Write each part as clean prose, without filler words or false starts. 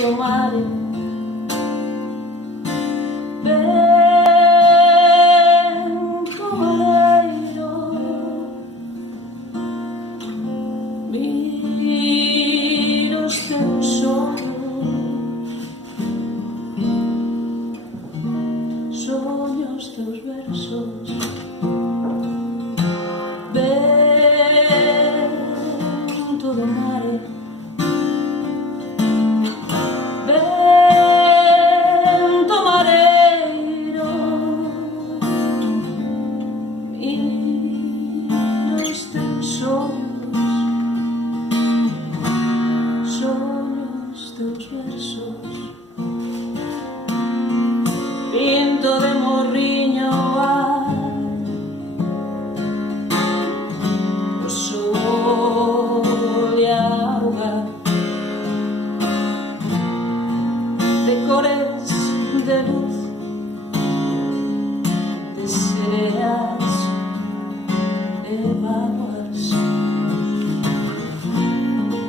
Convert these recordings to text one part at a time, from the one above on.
do mare, vento mareiro, miro os teus sonho os teus versos, vento do mare, vento mareiro, miro os teus sonho os teus versos, pinto de morriña o ar, o sol e a auga, de cores de luz, de sereas e vaguas.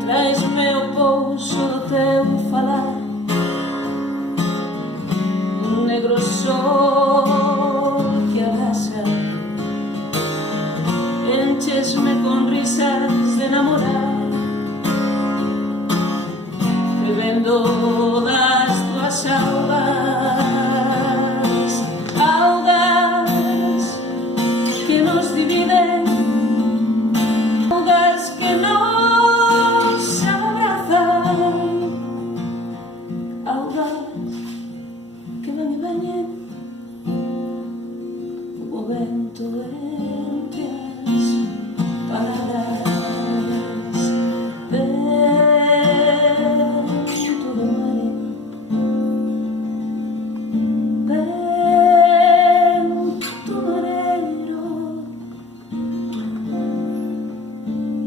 Traes-me o pouso do teu falar, un negro sol que arrasa, enchesme con risas de enamorar, bebendo das tuas augas, augas que nos dividen, augas que nos abrazan, augas que van e veñen como vento entre as palabras, vento do mare, vento mareiro,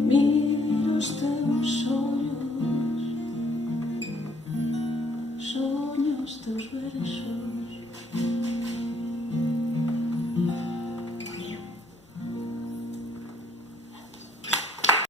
miro os teus sonhos os teus